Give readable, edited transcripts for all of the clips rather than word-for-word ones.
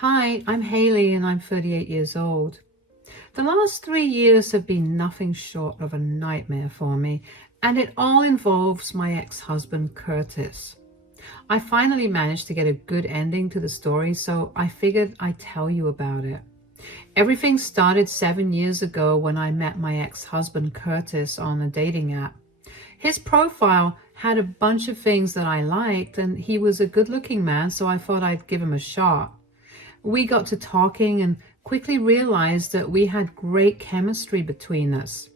Hi, I'm Haley and I'm 38 years old. The last 3 years have been nothing short of a nightmare for me, and it all involves my ex-husband, Curtis. I finally managed to get a good ending to the story, so I figured I'd tell you about it. Everything started 7 years ago when I met my ex-husband, Curtis, on a dating app. His profile had a bunch of things that I liked, and he was a good-looking man, so I thought I'd give him a shot. We got to talking and quickly realized that we had great chemistry between us.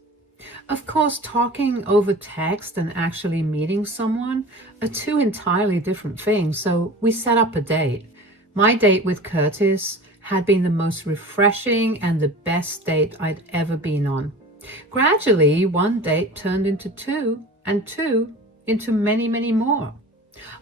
Of course, talking over text and actually meeting someone are two entirely different things, so we set up a date. My date with Curtis had been the most refreshing and the best date I'd ever been on. Gradually, one date turned into two, and two into many, many more.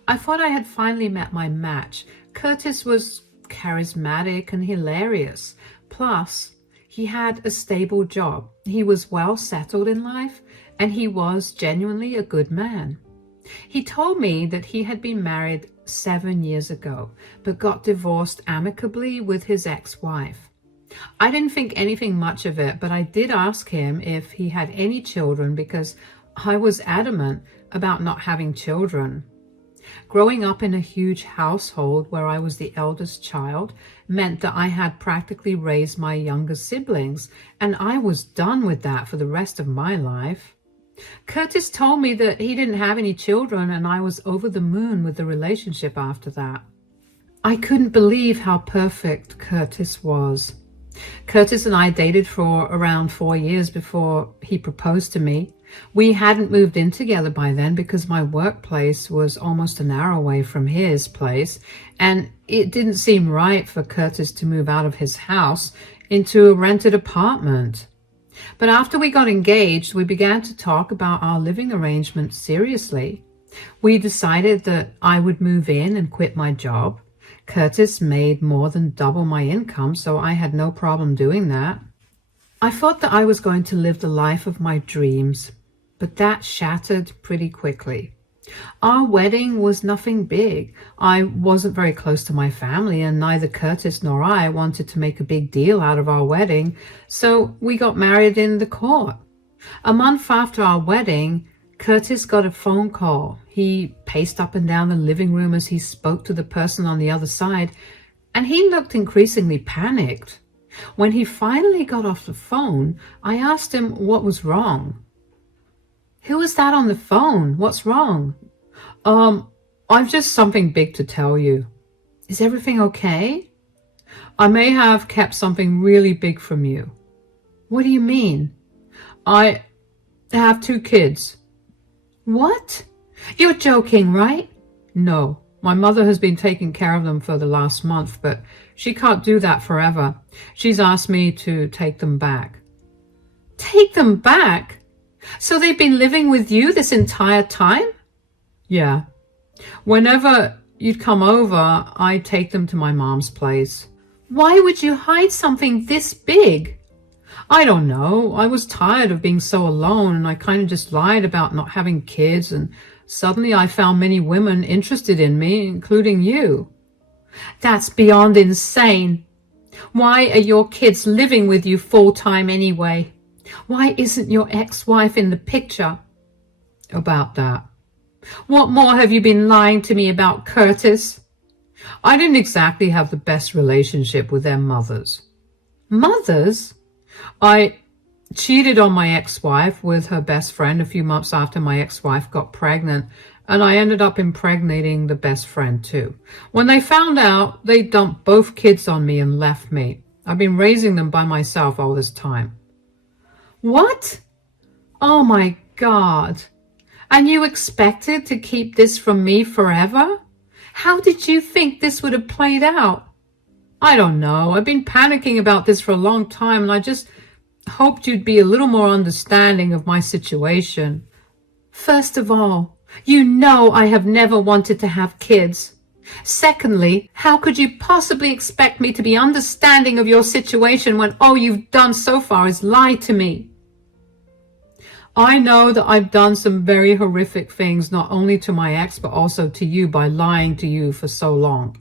I thought I had finally met my match. Curtis was charismatic and hilarious. Plus, he had a stable job. He was well settled in life, and he was genuinely a good man. He told me that he had been married 7 years ago, but got divorced amicably with his ex-wife. I didn't think anything much of it, but I did ask him if he had any children because I was adamant about not having children. Growing up in a huge household where I was the eldest child meant that I had practically raised my younger siblings, and I was done with that for the rest of my life. Curtis told me that he didn't have any children, and I was over the moon with the relationship after that. I couldn't believe how perfect Curtis was. Curtis and I dated for around 4 years before he proposed to me. We hadn't moved in together by then because my workplace was almost an hour away from his place, and it didn't seem right for Curtis to move out of his house into a rented apartment. But after we got engaged, we began to talk about our living arrangements seriously. We decided that I would move in and quit my job. Curtis made more than double my income, so I had no problem doing that. I thought that I was going to live the life of my dreams, but that shattered pretty quickly. Our wedding was nothing big. I wasn't very close to my family, and neither Curtis nor I wanted to make a big deal out of our wedding, so we got married in the court. A month after our wedding, Curtis got a phone call. He paced up and down the living room as he spoke to the person on the other side, and he looked increasingly panicked. When he finally got off the phone, I asked him what was wrong. "Who was that on the phone? What's wrong?" I've just something big to tell you." "Is everything okay?" "I may have kept something really big from you." "What do you mean?" "I have 2 kids." "What? You're joking, right?" "No. My mother has been taking care of them for the last month, but she can't do that forever. She's asked me to take them back." "Take them back? So they've been living with you this entire time?" "Yeah. Whenever you'd come over, I'd take them to my mom's place." "Why would you hide something this big?" "I don't know. I was tired of being so alone, and I kind of just lied about not having kids, and suddenly I found many women interested in me, including you." "That's beyond insane. Why are your kids living with you full-time anyway? Why isn't your ex-wife in the picture?" "About that." "What more have you been lying to me about, Curtis?" "I didn't exactly have the best relationship with their mothers." "Mothers?" "I cheated on my ex-wife with her best friend a few months after my ex-wife got pregnant, and I ended up impregnating the best friend too. When they found out, they dumped both kids on me and left me. I've been raising them by myself all this time." "What? Oh my God. And you expected to keep this from me forever? How did you think this would have played out?" "I don't know. I've been panicking about this for a long time, and I just hoped you'd be a little more understanding of my situation." "First of all, you know I have never wanted to have kids. Secondly, how could you possibly expect me to be understanding of your situation when all you've done so far is lie to me?" "I know that I've done some very horrific things, not only to my ex, but also to you by lying to you for so long.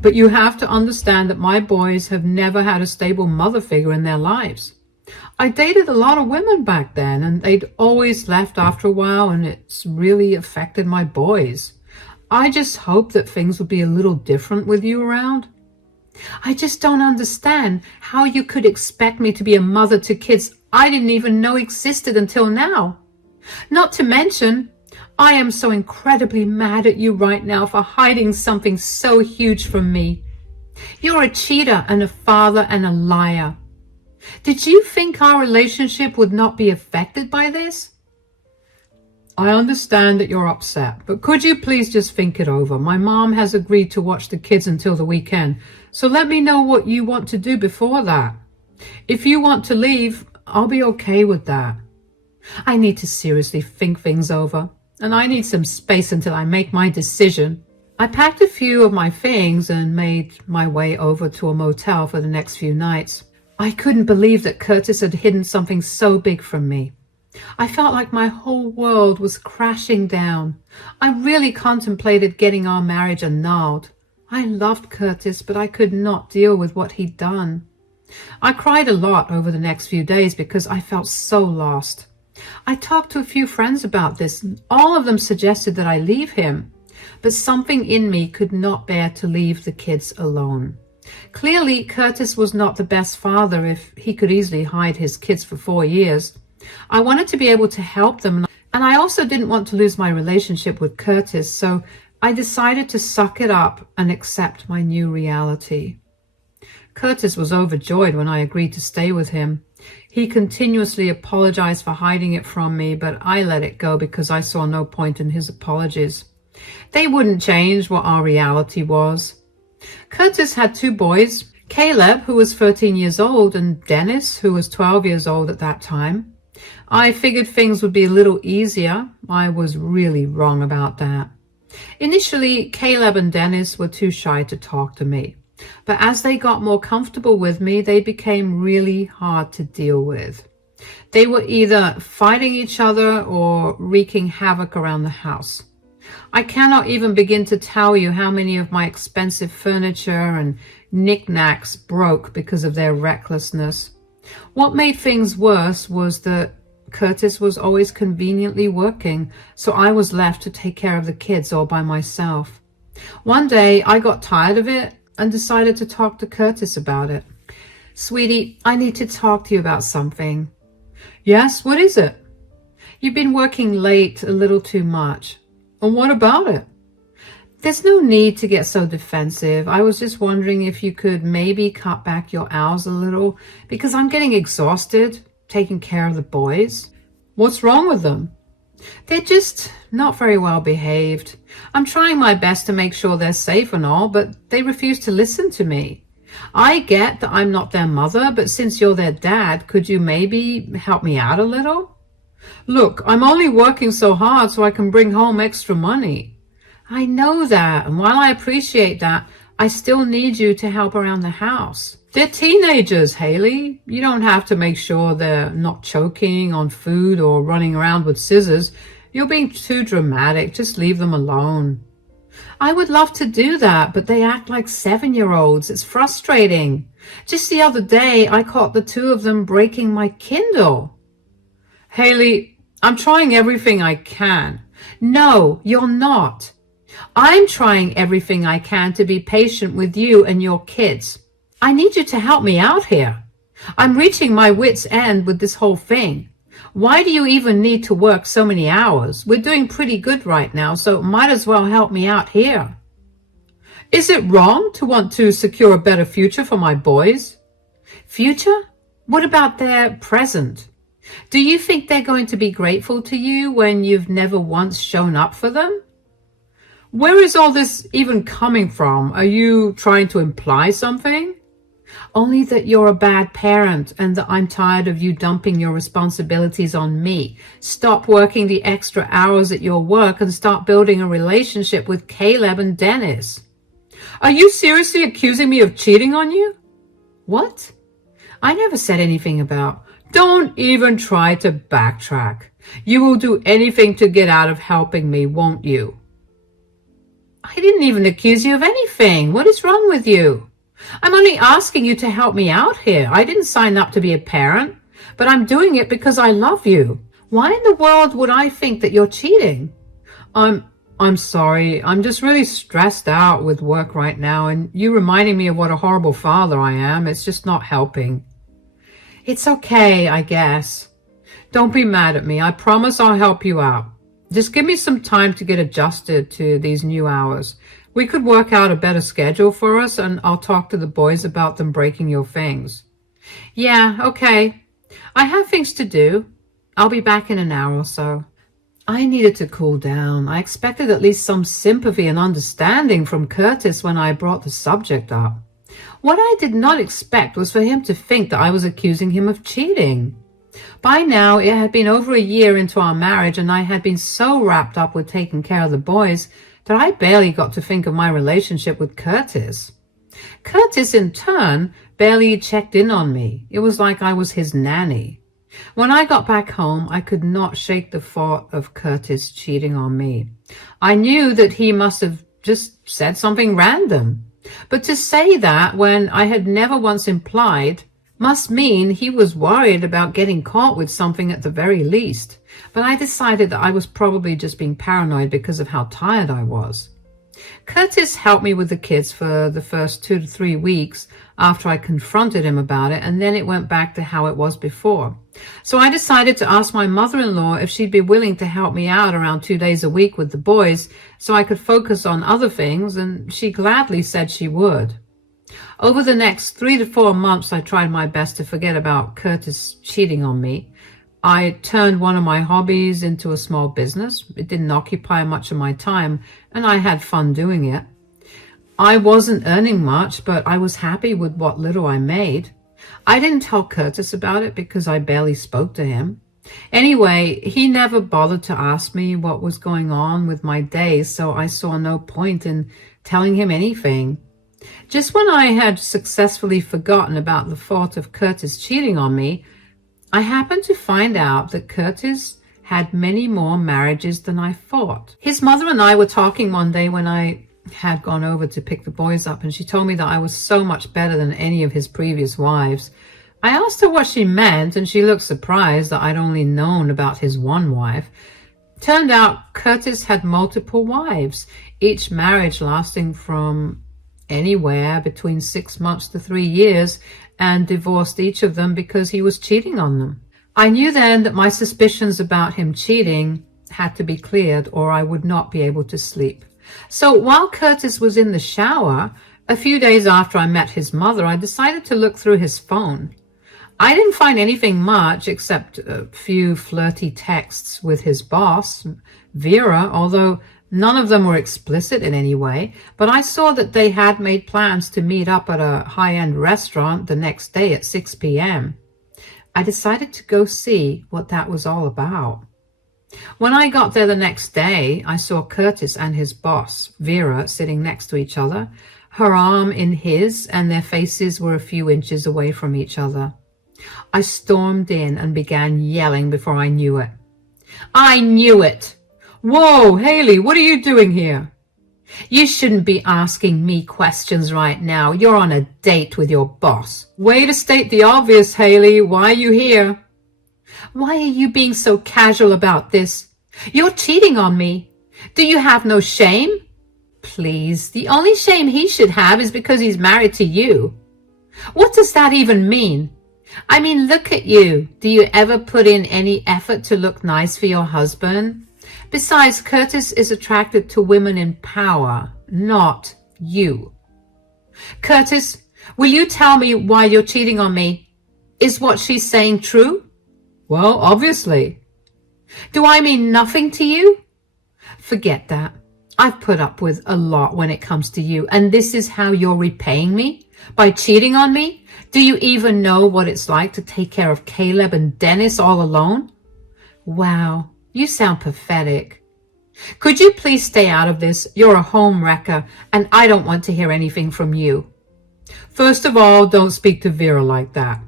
But you have to understand that my boys have never had a stable mother figure in their lives. I dated a lot of women back then, and they'd always left after a while, and it's really affected my boys. I just hope that things would be a little different with you around. I just don't understand how you could expect me to be a mother to kids I didn't even know existed until now. Not to mention, I am so incredibly mad at you right now for hiding something so huge from me. You're a cheater and a father and a liar. Did you think our relationship would not be affected by this? I understand that you're upset, but could you please just think it over? My mom has agreed to watch the kids until the weekend, so let me know what you want to do before that. If you want to leave, I'll be okay with that. I need to seriously think things over, and I need some space until I make my decision. I packed a few of my things and made my way over to a motel for the next few nights. I couldn't believe that Curtis had hidden something so big from me. I felt like my whole world was crashing down. I really contemplated getting our marriage annulled. I loved Curtis, but I could not deal with what he'd done. I cried a lot over the next few days because I felt so lost. I talked to a few friends about this, and all of them suggested that I leave him, but something in me could not bear to leave the kids alone. Clearly, Curtis was not the best father if he could easily hide his kids for 4 years. I wanted to be able to help them, and I also didn't want to lose my relationship with Curtis, so I decided to suck it up and accept my new reality. Curtis was overjoyed when I agreed to stay with him. He continuously apologized for hiding it from me, but I let it go because I saw no point in his apologies. They wouldn't change what our reality was. Curtis had 2 boys, Caleb, who was 13 years old, and Dennis, who was 12 years old at that time. I figured things would be a little easier. I was really wrong about that. Initially, Caleb and Dennis were too shy to talk to me, but as they got more comfortable with me, they became really hard to deal with. They were either fighting each other or wreaking havoc around the house. I cannot even begin to tell you how many of my expensive furniture and knickknacks broke because of their recklessness. What made things worse was that Curtis was always conveniently working, so I was left to take care of the kids all by myself. One day, I got tired of it and decided to talk to Curtis about it. "Sweetie, I need to talk to you about something." "Yes, what is it?" "You've been working late a little too much." "And what about it?" "There's no need to get so defensive. I was just wondering if you could maybe cut back your hours a little, because I'm getting exhausted taking care of the boys." "What's wrong with them?" "They're just not very well behaved. I'm trying my best to make sure they're safe and all, but they refuse to listen to me. I get that I'm not their mother, but since you're their dad, could you maybe help me out a little?" "Look, I'm only working so hard so I can bring home extra money." "I know that, and while I appreciate that, I still need you to help around the house." "They're teenagers, Haley. You don't have to make sure they're not choking on food or running around with scissors. You're being too dramatic. Just leave them alone." "I would love to do that, but they act like 7-year-olds. It's frustrating. Just the other day, I caught the 2 of them breaking my Kindle." "Haley, I'm trying everything I can." "No, you're not. I'm trying everything I can to be patient with you and your kids. I need you to help me out here. I'm reaching my wit's end with this whole thing. Why do you even need to work so many hours? We're doing pretty good right now, so might as well help me out here." "Is it wrong to want to secure a better future for my boys?" "Future? What about their present? Do you think they're going to be grateful to you when you've never once shown up for them?" "Where is all this even coming from? Are you trying to imply something?" "Only that you're a bad parent and that I'm tired of you dumping your responsibilities on me. Stop working the extra hours at your work and start building a relationship with Caleb and Dennis." "Are you seriously accusing me of cheating on you?" "What? I never said anything about..." "Don't even try to backtrack. You will do anything to get out of helping me, won't you?" I didn't even accuse you of anything. What is wrong with you? I'm only asking you to help me out here. I didn't sign up to be a parent, but I'm doing it because I love you. Why in the world would I think that you're cheating? I'm sorry. I'm just really stressed out with work right now, and you reminding me of what a horrible father I am. It's just not helping. It's okay, I guess. Don't be mad at me. I promise I'll help you out. Just give me some time to get adjusted to these new hours. We could work out a better schedule for us, and I'll talk to the boys about them breaking your things. Yeah, okay. I have things to do. I'll be back in an hour or so. I needed to cool down. I expected at least some sympathy and understanding from Curtis when I brought the subject up. What I did not expect was for him to think that I was accusing him of cheating. By now, it had been over a year into our marriage, and I had been so wrapped up with taking care of the boys that I barely got to think of my relationship with Curtis. Curtis, in turn, barely checked in on me. It was like I was his nanny. When I got back home, I could not shake the thought of Curtis cheating on me. I knew that he must have just said something random. But to say that when I had never once implied must mean he was worried about getting caught with something at the very least. But I decided that I was probably just being paranoid because of how tired I was. Curtis helped me with the kids for the first 2 to 3 weeks after I confronted him about it, and then it went back to how it was before. So I decided to ask my mother-in-law if she'd be willing to help me out around 2 days a week with the boys so I could focus on other things, and she gladly said she would. Over the next 3 to 4 months, I tried my best to forget about Curtis cheating on me. I turned one of my hobbies into a small business. It didn't occupy much of my time, and I had fun doing it. I wasn't earning much, but I was happy with what little I made. I didn't tell Curtis about it because I barely spoke to him. Anyway, he never bothered to ask me what was going on with my days, so I saw no point in telling him anything. Just when I had successfully forgotten about the thought of Curtis cheating on me, I happened to find out that Curtis had many more marriages than I thought. His mother and I were talking one day when I had gone over to pick the boys up, and she told me that I was so much better than any of his previous wives. I asked her what she meant, and she looked surprised that I'd only known about his one wife. Turned out Curtis had multiple wives, each marriage lasting from anywhere between 6 months to 3 years, and divorced each of them because he was cheating on them. I knew then that my suspicions about him cheating had to be cleared, or I would not be able to sleep. So while Curtis was in the shower, a few days after I met his mother, I decided to look through his phone. I didn't find anything much except a few flirty texts with his boss, Vera, although none of them were explicit in any way, but I saw that they had made plans to meet up at a high-end restaurant the next day at 6 p.m. I decided to go see what that was all about. When I got there the next day, I saw Curtis and his boss, Vera, sitting next to each other, her arm in his, and their faces were a few inches away from each other. I stormed in and began yelling before I knew it. I knew it! Whoa, Haley, what are you doing here? You shouldn't be asking me questions right now. You're on a date with your boss. Way to state the obvious, Haley. Why are you here? Why are you being so casual about this? You're cheating on me. Do you have no shame? Please, the only shame he should have is because he's married to you. What does that even mean? I mean, look at you. Do you ever put in any effort to look nice for your husband? Besides, Curtis is attracted to women in power, not you. Curtis, will you tell me why you're cheating on me? Is what she's saying true? Well, obviously. Do I mean nothing to you? Forget that. I've put up with a lot when it comes to you, and this is how you're repaying me? By cheating on me? Do you even know what it's like to take care of Caleb and Dennis all alone? Wow, you sound pathetic. Could you please stay out of this? You're a home wrecker, and I don't want to hear anything from you. First of all, don't speak to Vera like that.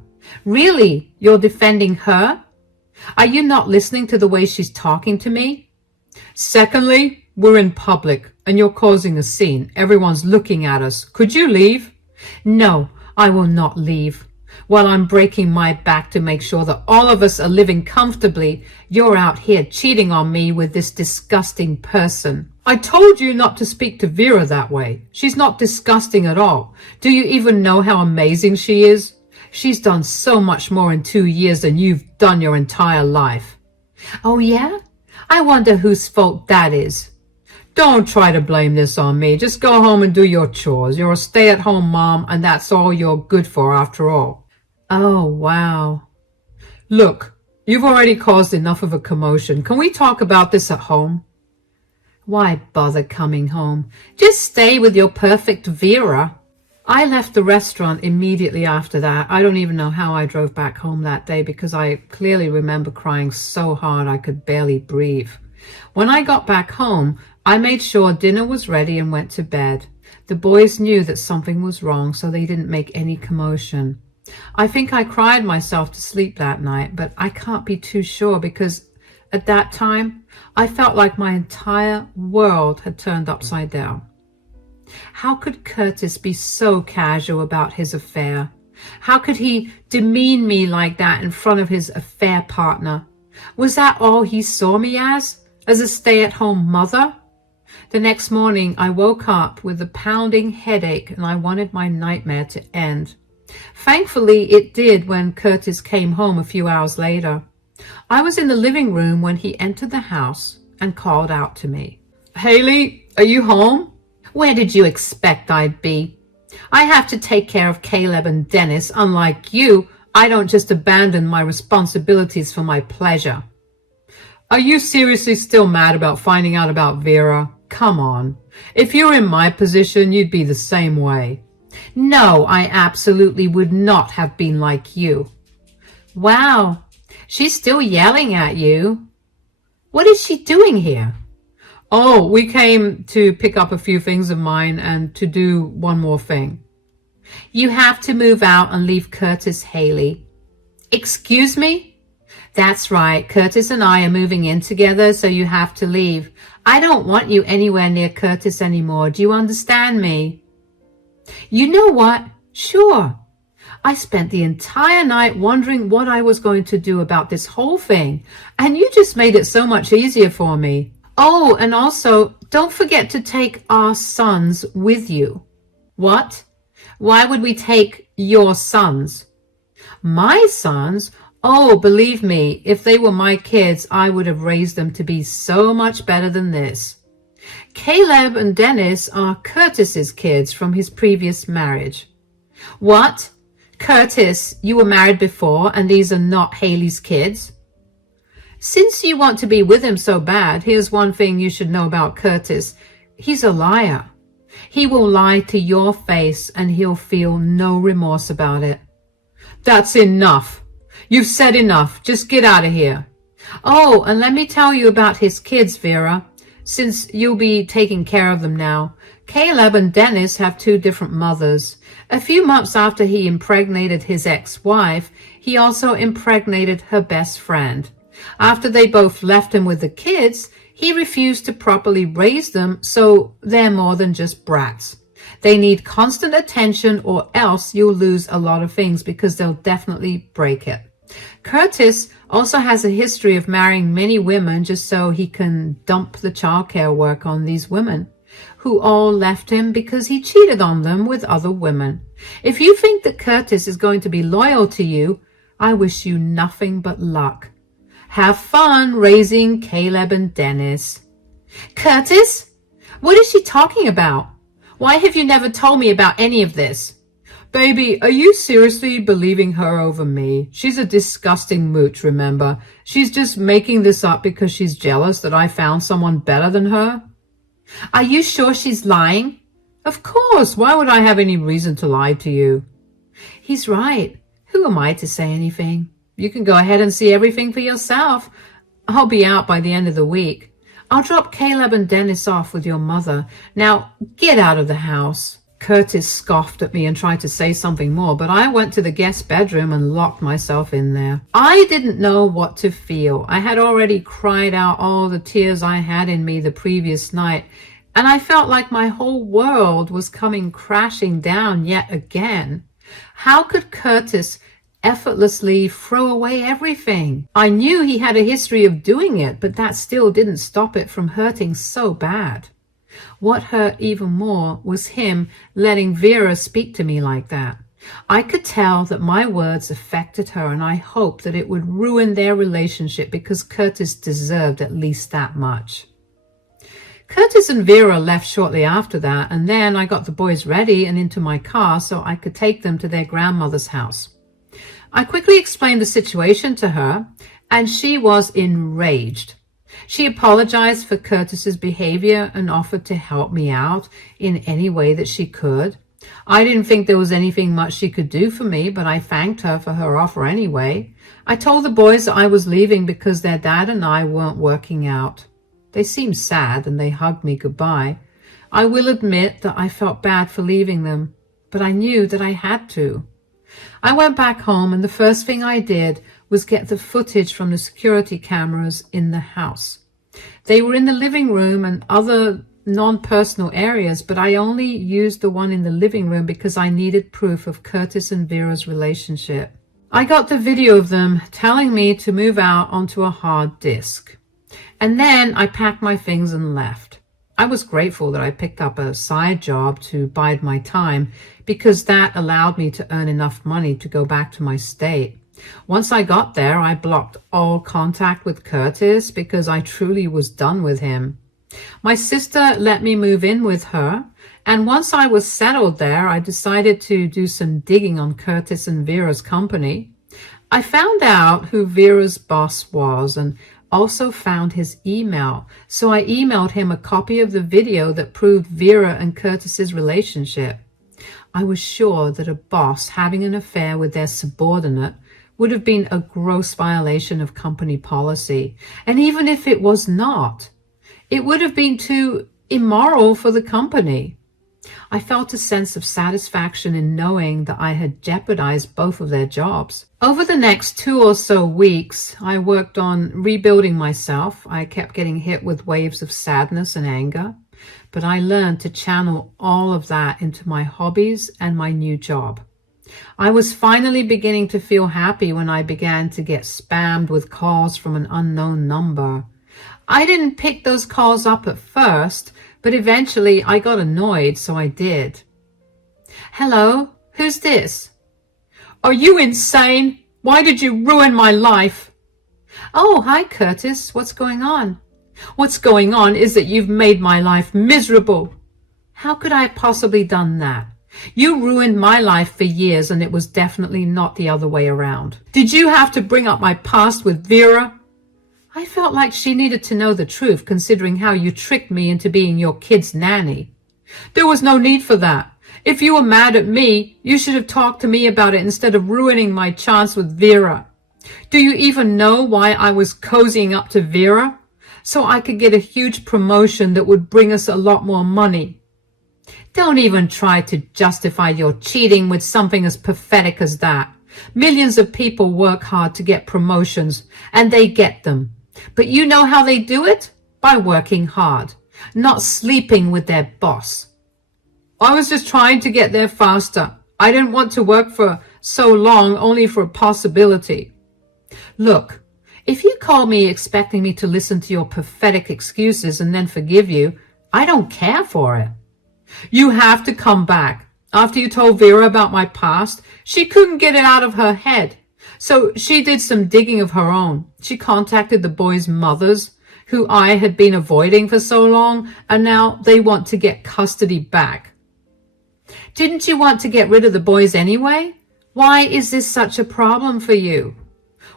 Really? You're defending her? Are you not listening to the way she's talking to me? Secondly, we're in public. and you're causing a scene. Everyone's looking at us. Could you leave? No, I will not leave. While I'm breaking my back to make sure that all of us are living comfortably, you're out here cheating on me with this disgusting person. I told you not to speak to Vera that way. She's not disgusting at all. Do you even know how amazing she is? She's done so much more in 2 years than you've done your entire life. Oh yeah? I wonder whose fault that is. Don't try to blame this on me. Just go home and do your chores. You're a stay-at-home mom, and that's all you're good for after all. Oh, wow. Look, you've already caused enough of a commotion. Can we talk about this at home? Why bother coming home? Just stay with your perfect Vera. I left the restaurant immediately after that. I don't even know how I drove back home that day because I clearly remember crying so hard I could barely breathe. When I got back home, I made sure dinner was ready and went to bed. The boys knew that something was wrong, so they didn't make any commotion. I think I cried myself to sleep that night, but I can't be too sure because at that time, I felt like my entire world had turned upside down. How could Curtis be so casual about his affair? How could he demean me like that in front of his affair partner? Was that all he saw me as a stay-at-home mother? The next morning, I woke up with a pounding headache and I wanted my nightmare to end. Thankfully, it did when Curtis came home a few hours later. I was in the living room when he entered the house and called out to me. Haley, are you home? Where did you expect I'd be? I have to take care of Caleb and Dennis. Unlike you, I don't just abandon my responsibilities for my pleasure. Are you seriously still mad about finding out about Vera? Come on. If you were in my position, you'd be the same way. No, I absolutely would not have been like you. Wow, she's still yelling at you. What is she doing here? Oh, we came to pick up a few things of mine and to do one more thing. You have to move out and leave Curtis, Haley. Excuse me? That's right. Curtis and I are moving in together, so you have to leave. I don't want you anywhere near Curtis anymore. Do you understand me? You know what? Sure. I spent the entire night wondering what I was going to do about this whole thing, and you just made it so much easier for me. Oh, and also, don't forget to take our sons with you. What? Why would we take your sons? My sons? Oh, believe me, if they were my kids, I would have raised them to be so much better than this. Caleb and Dennis are Curtis's kids from his previous marriage. What? Curtis, you were married before, and these are not Haley's kids? Since you want to be with him so bad, here's one thing you should know about Curtis. He's a liar. He will lie to your face and he'll feel no remorse about it. That's enough. You've said enough. Just get out of here. Oh, and let me tell you about his kids, Vera, since you'll be taking care of them now. Caleb and Dennis have 2 different mothers. A few months after he impregnated his ex-wife, he also impregnated her best friend. After they both left him with the kids, he refused to properly raise them, so they're more than just brats. They need constant attention or else you'll lose a lot of things because they'll definitely break it. Curtis also has a history of marrying many women just so he can dump the childcare work on these women, who all left him because he cheated on them with other women. If you think that Curtis is going to be loyal to you, I wish you nothing but luck. Have fun raising Caleb and Dennis. Curtis? What is she talking about? Why have you never told me about any of this? Baby, are you seriously believing her over me? She's a disgusting mooch, remember? She's just making this up because she's jealous that I found someone better than her. Are you sure she's lying? Of course. Why would I have any reason to lie to you? He's right. Who am I to say anything? You can go ahead and see everything for yourself. I'll be out by the end of the week. I'll drop Caleb and Dennis off with your mother. Now, get out of the house. Curtis scoffed at me and tried to say something more, but I went to the guest bedroom and locked myself in there. I didn't know what to feel. I had already cried out all the tears I had in me the previous night, and I felt like my whole world was coming crashing down yet again. How could Curtis effortlessly throw away everything? I knew he had a history of doing it, but that still didn't stop it from hurting so bad. What hurt even more was him letting Vera speak to me like that. I could tell that my words affected her, and I hoped that it would ruin their relationship because Curtis deserved at least that much. Curtis and Vera left shortly after that, and then I got the boys ready and into my car so I could take them to their grandmother's house. I quickly explained the situation to her, and she was enraged. She apologized for Curtis's behavior and offered to help me out in any way that she could. I didn't think there was anything much she could do for me, but I thanked her for her offer anyway. I told the boys that I was leaving because their dad and I weren't working out. They seemed sad and they hugged me goodbye. I will admit that I felt bad for leaving them, but I knew that I had to. I went back home, and the first thing I did was get the footage from the security cameras in the house. They were in the living room and other non-personal areas, but I only used the one in the living room because I needed proof of Curtis and Vera's relationship. I got the video of them telling me to move out onto a hard disk. And then I packed my things and left. I was grateful that I picked up a side job to bide my time because that allowed me to earn enough money to go back to my state. Once I got there, I blocked all contact with Curtis because I truly was done with him. My sister let me move in with her, and once I was settled there, I decided to do some digging on Curtis and Vera's company. I found out who Vera's boss was and also found his email, so I emailed him a copy of the video that proved Vera and Curtis's relationship. I was sure that a boss having an affair with their subordinate would have been a gross violation of company policy, and even if it was not, it would have been too immoral for the company. I felt a sense of satisfaction in knowing that I had jeopardized both of their jobs. Over the next 2 or so weeks, I worked on rebuilding myself. I kept getting hit with waves of sadness and anger, but I learned to channel all of that into my hobbies and my new job. I was finally beginning to feel happy when I began to get spammed with calls from an unknown number. I didn't pick those calls up at first, but eventually I got annoyed, so I did. Hello, who's this? Are you insane? Why did you ruin my life? Oh, hi, Curtis. What's going on? What's going on is that you've made my life miserable. How could I have possibly done that? You ruined my life for years, and it was definitely not the other way around. Did you have to bring up my past with Vera? I felt like she needed to know the truth, considering how you tricked me into being your kid's nanny. There was no need for that. If you were mad at me, you should have talked to me about it instead of ruining my chance with Vera. Do you even know why I was cozying up to Vera? So I could get a huge promotion that would bring us a lot more money. Don't even try to justify your cheating with something as pathetic as that. Millions of people work hard to get promotions, and they get them. But you know how they do it? By working hard, not sleeping with their boss. I was just trying to get there faster. I didn't want to work for so long only for a possibility. Look, if you call me expecting me to listen to your pathetic excuses and then forgive you, I don't care for it. You have to come back. After you told Vera about my past, she couldn't get it out of her head. So she did some digging of her own. She contacted the boys' mothers, who I had been avoiding for so long, and now they want to get custody back. Didn't you want to get rid of the boys anyway? Why is this such a problem for you?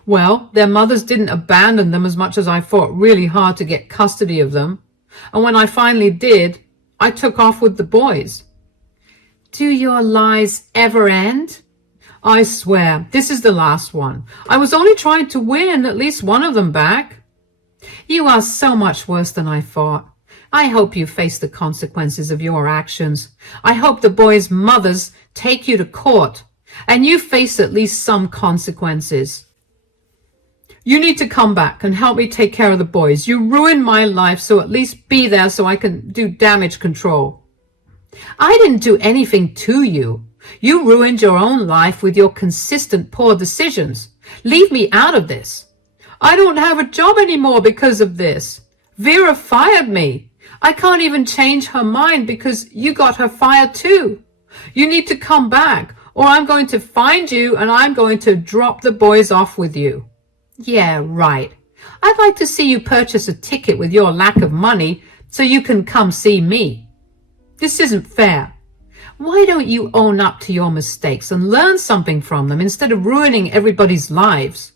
Well, their mothers didn't abandon them as much as I fought really hard to get custody of them. And when I finally did, I took off with the boys. Do your lies ever end? I swear, this is the last one. I was only trying to win at least one of them back. You are so much worse than I thought. I hope you face the consequences of your actions. I hope the boys' mothers take you to court, and you face at least some consequences. You need to come back and help me take care of the boys. You ruined my life, so at least be there so I can do damage control. I didn't do anything to you. You ruined your own life with your consistent poor decisions. Leave me out of this. I don't have a job anymore because of this. Vera fired me. I can't even change her mind because you got her fired too. You need to come back or I'm going to find you and I'm going to drop the boys off with you. Yeah, right. I'd like to see you purchase a ticket with your lack of money so you can come see me. This isn't fair. Why don't you own up to your mistakes and learn something from them instead of ruining everybody's lives?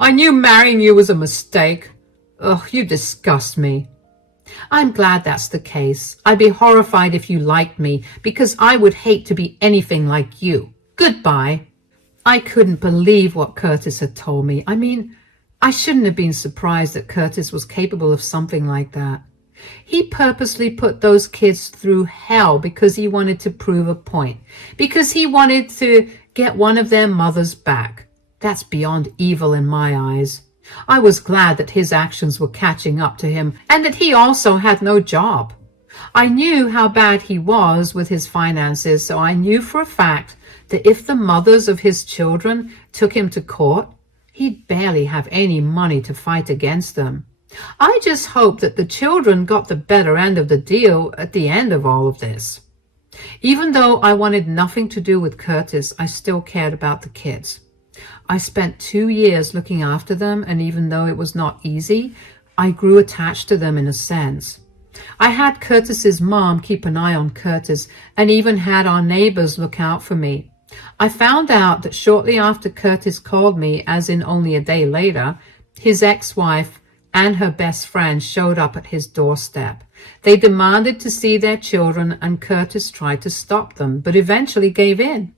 I knew marrying you was a mistake. Ugh, you disgust me. I'm glad that's the case. I'd be horrified if you liked me because I would hate to be anything like you. Goodbye. I couldn't believe what Curtis had told me. I mean, I shouldn't have been surprised that Curtis was capable of something like that. He purposely put those kids through hell because he wanted to prove a point, because he wanted to get one of their mothers back. That's beyond evil in my eyes. I was glad that his actions were catching up to him and that he also had no job. I knew how bad he was with his finances, so I knew for a fact that if the mothers of his children took him to court, he'd barely have any money to fight against them. I just hoped that the children got the better end of the deal at the end of all of this. Even though I wanted nothing to do with Curtis, I still cared about the kids. I spent 2 years looking after them, and even though it was not easy, I grew attached to them in a sense. I had Curtis's mom keep an eye on Curtis and even had our neighbors look out for me. I found out that shortly after Curtis called me, as in only a day later, his ex-wife and her best friend showed up at his doorstep. They demanded to see their children, and Curtis tried to stop them, but eventually gave in.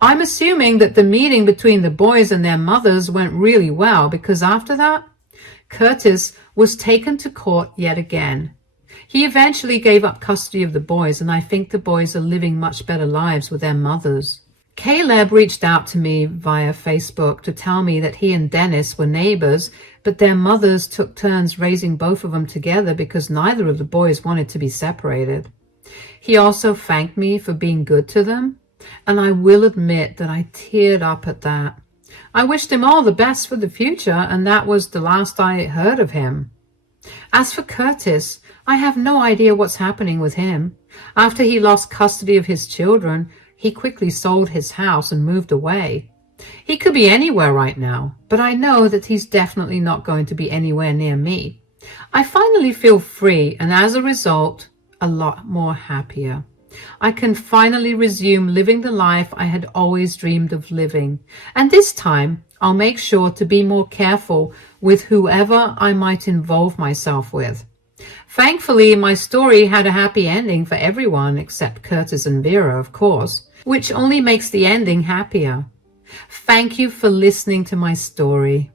I'm assuming that the meeting between the boys and their mothers went really well, because after that, Curtis was taken to court yet again. He eventually gave up custody of the boys, and I think the boys are living much better lives with their mothers. Caleb reached out to me via Facebook to tell me that he and Dennis were neighbors, but their mothers took turns raising both of them together because neither of the boys wanted to be separated. He also thanked me for being good to them, and I will admit that I teared up at that. I wished him all the best for the future, and that was the last I heard of him. As for Curtis, I have no idea what's happening with him. After he lost custody of his children, he quickly sold his house and moved away. He could be anywhere right now, but I know that he's definitely not going to be anywhere near me. I finally feel free, and as a result, a lot more happier. I can finally resume living the life I had always dreamed of living, and this time I'll make sure to be more careful with whoever I might involve myself with. Thankfully, my story had a happy ending for everyone except Curtis and Vera, of course, which only makes the ending happier. Thank you for listening to my story.